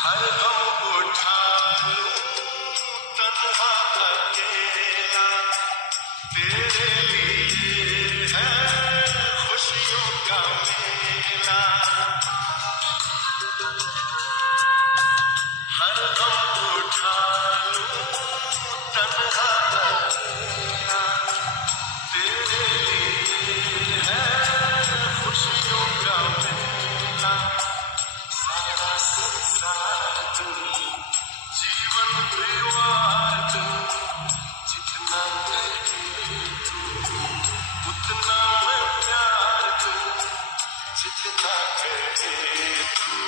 हर गम उठा लूं तन्हा अकेला, तेरे लिए है खुशियों का मेला। हर गम उठा लूं तन्हा अकेला, तेरे लिए है खुशियों का मेला। सारा संसार तू, जीवन परिवार तू, जितना कहे तू उतना मैं प्यार तू, जितना कहे तू।